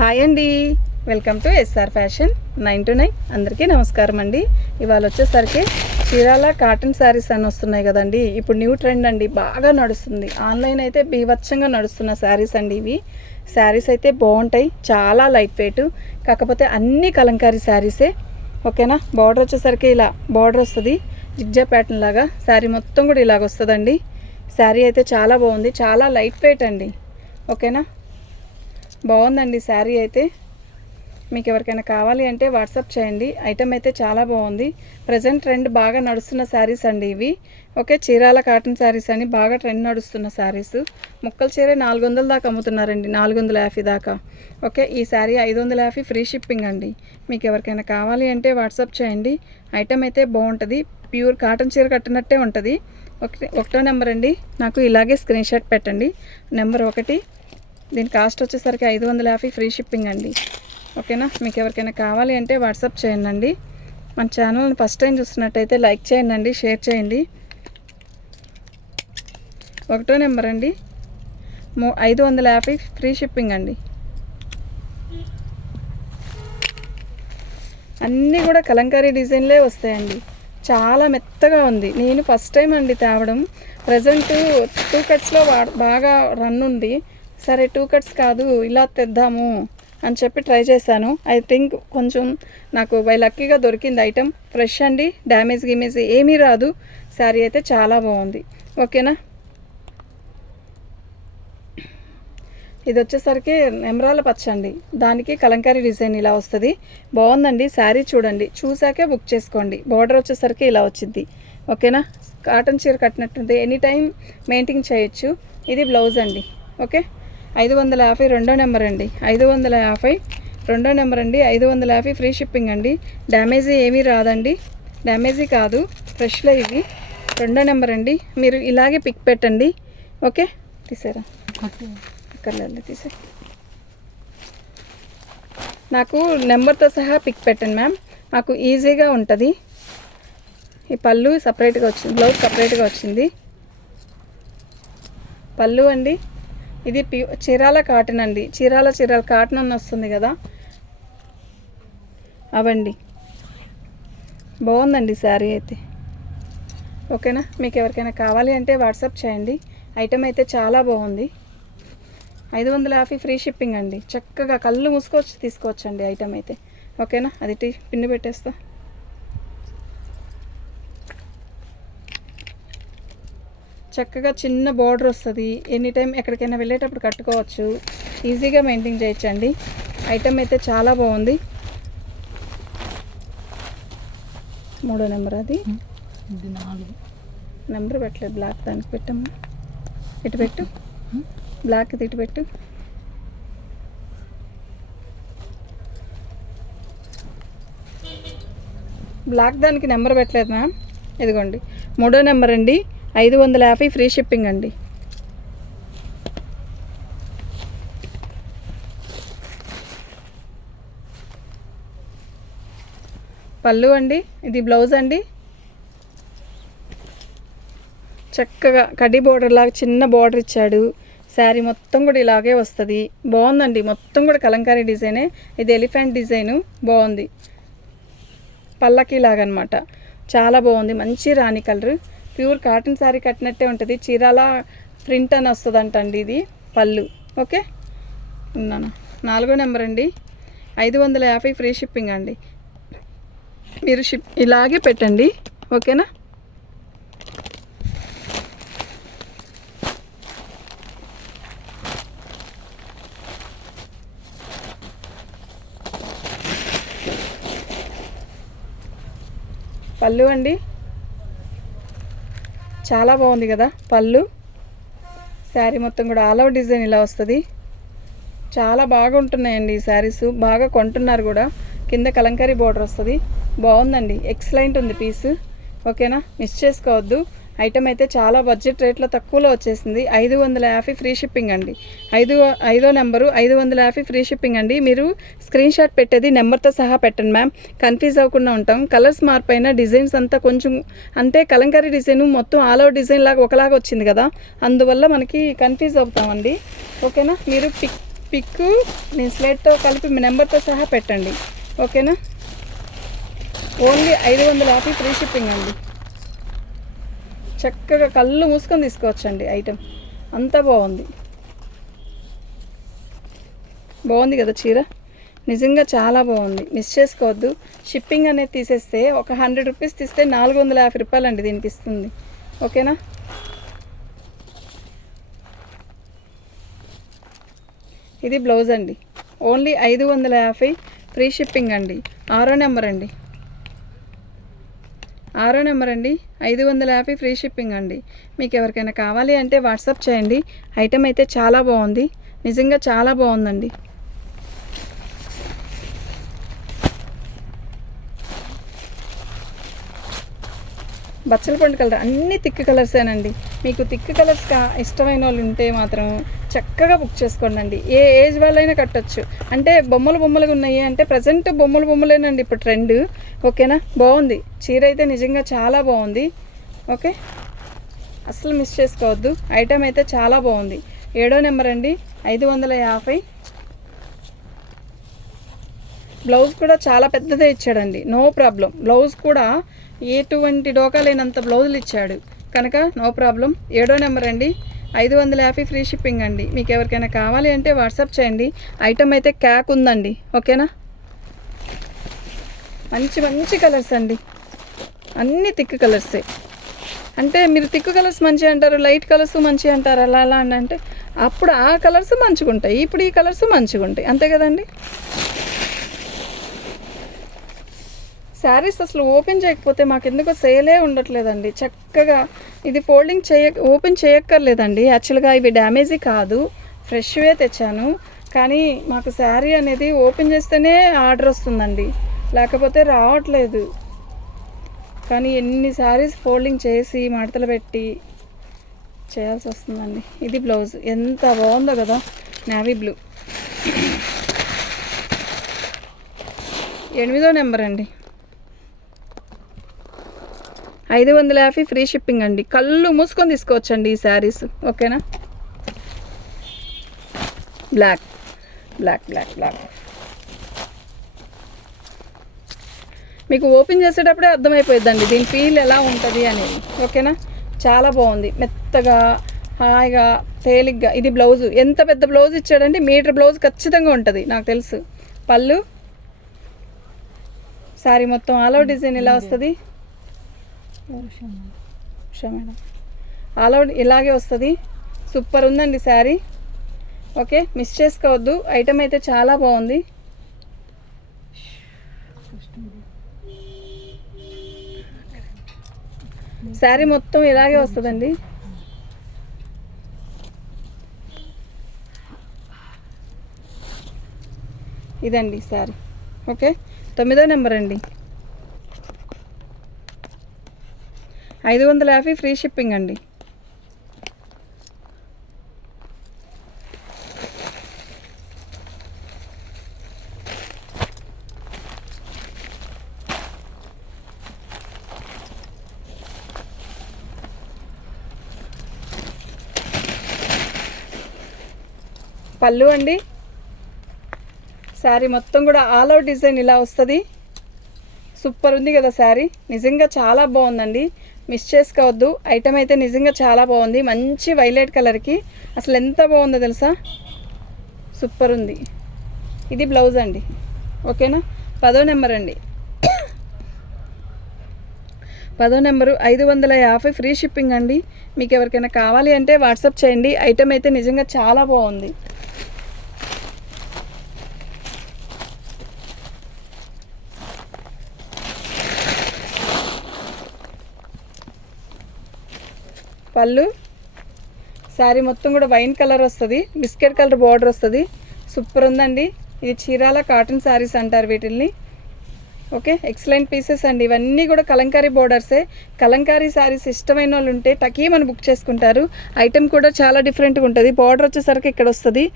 Hi అండి, welcome to SR fashion 9 to 9. అందరికీ నమస్కారం అండి. ఇవాళ వచ్చేసరికి చీరాల కాటన్ శారీస్ అని వస్తున్నాయి కదండి. ఇప్పుడు న్యూ ట్రెండ్ అండి, బాగా నడుస్తుంది. ఆన్లైన్ అయితే బీభత్సంగా నడుస్తున్న శారీస్ అండి ఇవి. శారీస్ అయితే బాగుంటాయి, చాలా లైట్ వెయిట్, కాకపోతే అన్ని కలంకారీ శారీసే. ఓకేనా. బార్డర్ వచ్చేసరికి ఇలా బార్డర్ వస్తుంది, జిగ్జా ప్యాటర్న్ లాగా. శారీ మొత్తం కూడా ఇలాగ వస్తుందండి. శారీ అయితే చాలా బాగుంది, చాలా లైట్ వెయిట్ అండి. ఓకేనా, బాగుందండి శారీ అయితే. మీకు ఎవరికైనా కావాలి అంటే వాట్సాప్ చేయండి. ఐటమ్ అయితే చాలా బాగుంది. ప్రజెంట్ ట్రెండ్ బాగా నడుస్తున్న శారీస్ అండి ఇవి. ఓకే, చీరాల కాటన్ శారీస్ అని బాగా ట్రెండ్ నడుస్తున్న శారీస్. ముక్కల చీర 400 దాకా అమ్ముతున్నారండి, 450 దాకా. ఓకే, ఈ శారీ 550 ఫ్రీ షిప్పింగ్ అండి. మీకు ఎవరికైనా కావాలి అంటే వాట్సాప్ చేయండి. ఐటమ్ అయితే బాగుంటుంది, ప్యూర్ కాటన్ చీర కట్టినట్టే ఉంటుంది. ఒకటో నెంబర్ అండి, నాకు ఇలాగే స్క్రీన్ షాట్ పెట్టండి. నెంబర్ 1. దీని కాస్ట్ వచ్చేసరికి 550 ఫ్రీ షిప్పింగ్ అండి. ఓకేనా, మీకు ఎవరికైనా కావాలి అంటే వాట్సాప్ చేయండి. మన ఛానల్ని ఫస్ట్ టైం చూస్తున్నట్టయితే లైక్ చేయండి, షేర్ చేయండి. ఒకటో నెంబర్ అండి, 550 ఫ్రీ షిప్పింగ్ అండి. అన్నీ కూడా కలంకారీ డిజైన్లే వస్తాయండి. చాలా మెత్తగా ఉంది. నేను ఫస్ట్ టైం అండి తేవడం. ప్రజెంట్ 2 కట్స్లో బాగా రన్ ఉంది. సరే 2 కట్స్ కాదు, ఇలా తెద్దాము అని చెప్పి ట్రై చేశాను. ఐ థింక్ కొంచెం నాకు బై లక్కీగా దొరికింది ఐటమ్. ఫ్రెష్ అండి, డ్యామేజ్ గిమేజ్ ఏమీ రాదు. శారీ అయితే చాలా బాగుంది. ఓకేనా, ఇది వచ్చేసరికి ఎమరాల పచ్చ అండి, దానికి కలంకారీ డిజైన్ ఇలా వస్తుంది. బాగుందండి శారీ, చూడండి, చూసాకే బుక్ చేసుకోండి. బార్డర్ వచ్చేసరికి ఇలా వచ్చింది. ఓకేనా, కాటన్ చీర కట్టినట్టుంది, ఎనీ టైం మెయింటైన్ చేయొచ్చు. ఇది బ్లౌజ్ అండి. ఓకే, 550 రెండో నెంబర్ అండి, 550 రెండో నెంబర్ అండి, 550 ఫ్రీ షిప్పింగ్ అండి. డ్యామేజీ ఏమీ రాదండి, డ్యామేజీ కాదు, ఫ్రెష్లో ఇవి. రెండో నెంబర్ అండి, మీరు ఇలాగే పిక్ పెట్టండి. ఓకే, తీసారా కలర్లు తీసే, నాకు నెంబర్తో సహా పిక్ పెట్టండి మ్యామ్, నాకు ఈజీగా ఉంటుంది. ఈ పళ్ళు సపరేట్గా వచ్చింది, బ్లౌజ్ సపరేట్గా వచ్చింది. పళ్ళు అండి, ఇది చీరాల కాటన్ అండి. చీరాల కాటన్ అని వస్తుంది కదా, అవండి. బాగుందండి శారీ అయితే. ఓకేనా, మీకు ఎవరికైనా కావాలి అంటే వాట్సాప్ చేయండి. ఐటమ్ అయితే చాలా బాగుంది. 550 ఫ్రీ షిప్పింగ్ అండి. చక్కగా కళ్ళు మూసుకొచ్చి తీసుకోవచ్చండి ఐటమ్ అయితే. ఓకేనా, అది పిన్ని పెట్టేస్తా. చక్కగా చిన్న బార్డర్ వస్తుంది, ఎనీ టైం ఎక్కడికైనా వెళ్ళేటప్పుడు కట్టుకోవచ్చు, ఈజీగా మెయింటైన్ చేయొచ్చండి. ఐటమ్ అయితే చాలా బాగుంది. 3వ నెంబర్, అది 4 నెంబర్ పెట్టలేదు, బ్లాక్ దానికి పెట్టమ్మా. ఇటు పెట్టు, బ్లాక్ ఇది ఇటు పెట్టు. బ్లాక్ దానికి నెంబర్ పెట్టలేదు మ్యామ్. ఇదిగోండి 3వ నెంబర్ అండి, 550 ఫ్రీ షిప్పింగ్ అండి. పళ్ళు అండి, ఇది బ్లౌజ్ అండి. చక్కగా కడ్డీ బోర్డర్ లాగా చిన్న బార్డర్ ఇచ్చాడు. శారీ మొత్తం కూడా ఇలాగే వస్తుంది. బాగుందండి, మొత్తం కూడా కలంకారీ డిజైనే. ఇది ఎలిఫెంట్ డిజైను, బాగుంది. పల్లకి లాగా అనమాట, చాలా బాగుంది. మంచి రాణి కలర్, ప్యూర్ కాటన్ శారీ కట్టినట్టే ఉంటుంది. చీరాల ప్రింట్ అని వస్తుందంటండి ఇది పళ్ళు. ఓకే, ఉన్నాను. 4వ నెంబర్ అండి, 550 ఫ్రీ షిప్పింగ్ అండి. మీరు ఇలాగే పెట్టండి. ఓకేనా, పళ్ళు అండి, చాలా బాగుంది కదా పళ్ళు. శారీ మొత్తం కూడా ఆల్ ఓవర్ డిజైన్ ఇలా వస్తుంది. చాలా బాగుంటున్నాయండి ఈ శారీస్, బాగా కొంటున్నారు కూడా. కింద కలంకారీ బార్డర్ వస్తుంది, బాగుందండి. ఎక్సలెంట్ ఉంది పీస్. ఓకేనా, మిస్ చేసుకోవద్దు. ఐటమ్ అయితే చాలా బడ్జెట్ రేట్లో తక్కువలో వచ్చేసింది. 550 ఫ్రీ షిప్పింగ్ అండి. 5వ నెంబరు, 550 ఫ్రీ షిప్పింగ్ అండి. మీరు స్క్రీన్ షాట్ పెట్టేది నెంబర్తో సహా పెట్టండి మ్యామ్, కన్ఫ్యూజ్ అవ్వకుండా ఉంటాం. కలర్స్ మార్పైన డిజైన్స్ అంతా కొంచెం అంటే కలంకారీ డిజైన్ మొత్తం ఆల్ ఓవర్ డిజైన్ లాగా ఒకలాగా వచ్చింది కదా, అందువల్ల మనకి కన్ఫ్యూజ్ అవుతామండి. ఓకేనా, మీరు పిక్ నేను స్లేట్తో కలిపి మీ నెంబర్తో సహా పెట్టండి, ఓకేనా. ఓన్లీ 550 ఫ్రీ షిప్పింగ్ అండి. చక్కగా కళ్ళు మూసుకొని తీసుకోవచ్చండి. ఐటెం అంతా బాగుంది కదా చీర, నిజంగా చాలా బాగుంది. మిస్ చేసుకోవద్దు. షిప్పింగ్ అనేది తీసేస్తే ఒక 100 రూపీస్ తీస్తే 450 రూపాయలు అండి దీనికి ఇస్తుంది, ఓకేనా. ఇది బ్లౌజ్ అండి. ఓన్లీ 550 ఫ్రీ షిప్పింగ్ అండి. 6వ నెంబర్ అండి, 550 ఫ్రీ షిప్పింగ్ అండి. మీకు ఎవరికైనా కావాలి అంటే వాట్సాప్ చేయండి. ఐటెం అయితే చాలా బాగుంది, నిజంగా చాలా బాగుందండి. బచ్చల పండు కలర్ అన్ని థిక్ కలర్సేనండి. మీకు థిక్ కలర్స్ ఇష్టమైన వాళ్ళు ఉంటే మాత్రం చక్కగా బుక్ చేసుకోండి. ఏ ఏజ్ వాళ్ళైనా కట్టొచ్చు. అంటే బొమ్మలుగా ఉన్నాయి అంటే ప్రజెంట్ బొమ్మలేనండి ఇప్పుడు ట్రెండ్, ఓకేనా. బాగుంది చీర అయితే నిజంగా చాలా బాగుంది, ఓకే. అస్సలు మిస్ చేసుకోవద్దు. ఐటెం అయితే చాలా బాగుంది. 7వ నెంబర్ అండి, 550. బ్లౌజ్ కూడా చాలా పెద్దదే ఇచ్చాడండి, నో ప్రాబ్లం. బ్లౌజ్ కూడా ఎటువంటి డోకా లేనంత బ్లౌజులు ఇచ్చాడు కనుక నో ప్రాబ్లం. 7వ నెంబర్ అండి, 550 ఫ్రీ షిప్పింగ్ అండి. మీకు ఎవరికైనా కావాలి అంటే వాట్సాప్ చేయండి. ఐటమ్ అయితే క్యాక్ ఉందండి, ఓకేనా. మంచి కలర్స్ అండి, అన్నీ థిక్ కలర్సే. అంటే మీరు థిక్ కలర్స్ మంచి అంటారు, లైట్ కలర్స్ మంచి అంటారు, అలా అంటే అప్పుడు ఆ కలర్స్ మంచిగా ఉంటాయి, ఇప్పుడు ఈ కలర్స్ మంచిగా ఉంటాయి, అంతే కదండి. శారీస్ అసలు ఓపెన్ చేయకపోతే మాకు ఎందుకో సేలే ఉండట్లేదండి. చక్కగా ఇది ఫోల్డింగ్ ఓపెన్ చేయక్కర్లేదండి. యాక్చువల్గా ఇవి డ్యామేజీ కాదు, ఫ్రెష్వే తెచ్చాను. కానీ మాకు శారీ అనేది ఓపెన్ చేస్తేనే ఆర్డర్ వస్తుందండి, లేకపోతే రావట్లేదు. కానీ ఎన్ని శారీస్ ఫోల్డింగ్ చేసి మడతలు పెట్టి చేయాల్సి వస్తుందండి. ఇది బ్లౌజ్ ఎంత బాగుందో కదా, నేవీ బ్లూ. 8వ నెంబర్ అండి, 550 ఫ్రీ షిప్పింగ్ అండి. కళ్ళు మూసుకొని తీసుకోవచ్చండి ఈ శారీస్, ఓకేనా. బ్లాక్ మీకు ఓపెన్ చేసేటప్పుడే అర్థమైపోయిందండి దీని ఫీల్ ఎలా ఉంటుంది అనేది, ఓకేనా. చాలా బాగుంది, మెత్తగా హాయిగా తేలిగ్గా. ఇది బ్లౌజు ఎంత పెద్ద బ్లౌజ్ ఇచ్చాడంటే మీటర్ బ్లౌజ్ ఖచ్చితంగా ఉంటుంది నాకు తెలుసు. పళ్ళు శారీ మొత్తం ఆల్ ఓవర్ డిజైన్ ఇలా వస్తుంది, మేడం ఆల్ అవుట్ ఇలాగే వస్తుంది. సూపర్ ఉందండి శారీ, ఓకే. మిస్ చేసుకోవద్దు. ఐటమ్ అయితే చాలా బాగుంది. శారీ మొత్తం ఇలాగే వస్తుందండి. ఇదండి శారీ, ఓకే. 9వ నెంబర్ అండి, 550 ఫ్రీ షిప్పింగ్ అండి. పళ్ళు అండి, శారీ మొత్తం కూడా ఆల్ అవుట్ డిజైన్ ఇలా వస్తుంది. సూపర్ ఉంది కదా శారీ, నిజంగా చాలా బాగుందండి. మిస్ చేసుకోవద్దు. ఐటమ్ అయితే నిజంగా చాలా బాగుంది. మంచి వైలెట్ కలర్కి అసలు ఎంత బాగుందో తెలుసా, సూపర్ ఉంది. ఇది బ్లౌజ్ అండి, ఓకేనా. 10వ నెంబర్ అండి, 10వ నెంబరు 550 ఫ్రీ షిప్పింగ్ అండి. మీకు ఎవరికైనా కావాలి అంటే వాట్సాప్ చేయండి. ఐటమ్ అయితే నిజంగా చాలా బాగుంది. పళ్ళు శారీ మొత్తం కూడా వైన్ కలర్ వస్తుంది, బిస్కెట్ కలర్ బార్డర్ వస్తుంది. సూపర్ ఉందండి. ఇది చీరాల కాటన్ శారీస్ అంటారు వీటిల్ని, ఓకే. ఎక్సలెంట్ పీసెస్ అండి. ఇవన్నీ కూడా కలంకారీ బోర్డర్సే. కలంకారీ శారీస్ ఇష్టమైన వాళ్ళు ఉంటే టకీమని బుక్ చేసుకుంటారు. ఐటెం కూడా చాలా డిఫరెంట్గా ఉంటుంది. బార్డర్ వచ్చేసరికి ఇక్కడ వస్తుంది.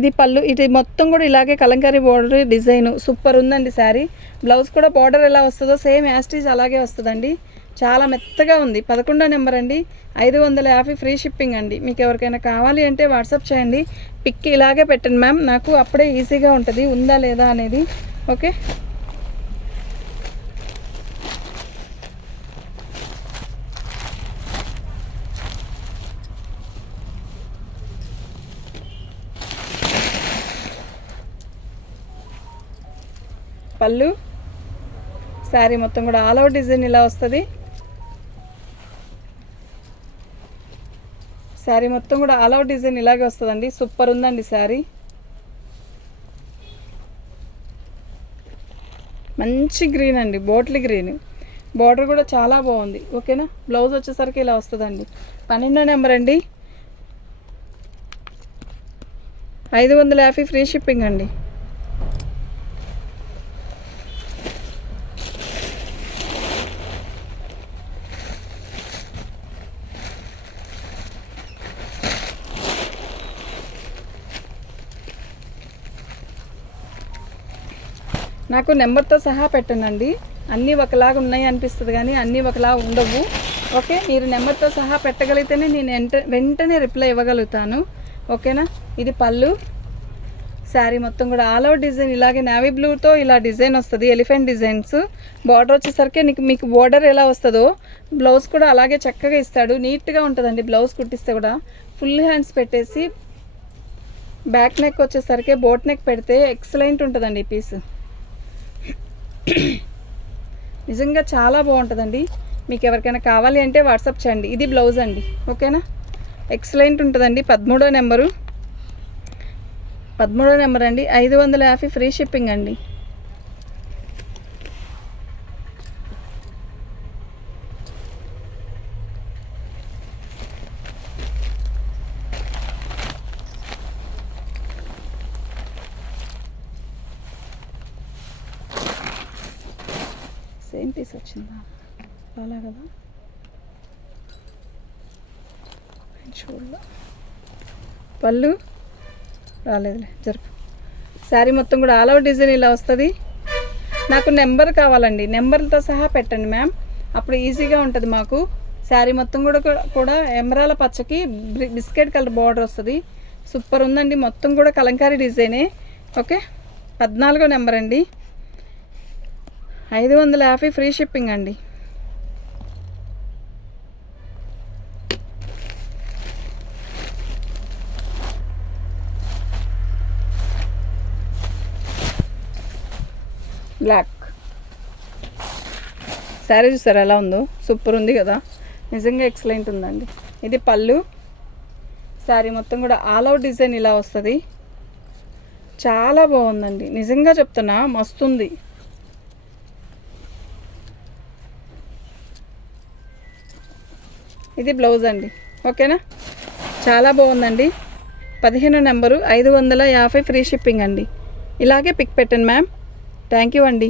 ఇది పళ్ళు, ఇది మొత్తం కూడా ఇలాగే కలంకారీ బార్డర్ డిజైన్. సూపర్ ఉందండి శారీ. బ్లౌజ్ కూడా బార్డర్ ఎలా వస్తుందో సేమ్ యాస్టీజ్ అలాగే వస్తుందండి. చాలా మెత్తగా ఉంది. 11వ నెంబర్ అండి, 550 ఫ్రీ షిప్పింగ్ అండి. మీకు ఎవరికైనా కావాలి అంటే వాట్సాప్ చేయండి. పిక్ ఇలాగే పెట్టండి మ్యామ్, నాకు అప్పుడే ఈజీగా ఉంటుంది ఉందా లేదా అనేది. ఓకే, పళ్ళు శారీ మొత్తం కూడా ఆల్ ఓవర్ డిజైన్ ఇలా వస్తుంది. శారీ మొత్తం కూడా ఆల్ ఓవర్ డిజైన్ ఇలాగే వస్తుందండి. సూపర్ ఉందండి శారీ, మంచి గ్రీన్ అండి, బోట్లీ గ్రీన్. బార్డర్ కూడా చాలా బాగుంది. ఓకేనా, బ్లౌజ్ వచ్చేసరికి ఇలా వస్తుందండి. 12వ నెంబర్ అండి, 550 ఫ్రీ షిప్పింగ్ అండి. నాకు నెంబర్తో సహా పెట్టండి. అన్నీ ఒకలాగా ఉన్నాయి అనిపిస్తుంది కానీ అన్నీ ఒకలాగా ఉండవు. ఓకే, మీరు నెంబర్తో సహా పెట్టగలిగితేనే నేను వెంటనే రిప్లై ఇవ్వగలుగుతాను. ఓకేనా, ఇది పళ్ళు. శారీ మొత్తం కూడా ఆల్ ఓవర్ డిజైన్ ఇలాగే నేవీ బ్లూతో ఇలా డిజైన్ వస్తుంది, ఎలిఫెంట్ డిజైన్స్. బార్డర్ వచ్చేసరికి మీకు బార్డర్ ఎలా వస్తుందో బ్లౌజ్ కూడా అలాగే చక్కగా ఇస్తాడు. నీట్గా ఉంటుందండి బ్లౌజ్ కుట్టిస్తే కూడా. ఫుల్ హ్యాండ్స్ పెట్టేసి బ్యాక్ నెక్ వచ్చేసరికి బోట్ నెక్ పెడితే ఎక్సలెంట్ ఉంటుందండి ఈ పీస్. నిజంగా చాలా బాగుంటుందండి. మీకు ఎవరికైనా కావాలి అంటే వాట్సాప్ చేయండి. ఇది బ్లౌజ్ అండి. ఓకేనా, ఎక్సలెంట్ ఉంటుందండి. 13వ నెంబరు, 13వ నెంబర్ అండి, 550 ఫ్రీ షిప్పింగ్ అండి. సేమ్ పీస్ వచ్చిందా, అలా కదా చూడ. పళ్ళు రాలేదులే, జరుపు. శారీ మొత్తం కూడా ఆల్ ఓవర్ డిజైన్ ఇలా వస్తుంది. నాకు నెంబర్ కావాలండి, నెంబర్లతో సహా పెట్టండి మ్యామ్, అప్పుడు ఈజీగా ఉంటుంది మాకు. శారీ మొత్తం కూడా ఎమరాల పచ్చకి బిస్కెట్ కలర్ బార్డర్ వస్తుంది. సూపర్ ఉందండి, మొత్తం కూడా కలంకారీ డిజైనే. ఓకే, 14వ నెంబర్ అండి, 550 ఫ్రీ షిప్పింగ్ అండి. బ్లాక్ శారీ చూసారు ఎలా ఉందో, సూపర్ ఉంది కదా, నిజంగా ఎక్సలెంట్ ఉందండి. ఇది పళ్ళు. శారీ మొత్తం కూడా ఆల్ ఓవర్ డిజైన్ ఇలా వస్తుంది. చాలా బాగుందండి, నిజంగా చెప్తున్నా, మస్తుంది. ఇది బ్లౌజ్ అండి. ఓకేనా, చాలా బాగుందండి. 15వ నెంబరు, 550 ఫ్రీ షిప్పింగ్ అండి. ఇలాగే పిక్ పెట్టండి మ్యామ్. థ్యాంక్ యూ అండి.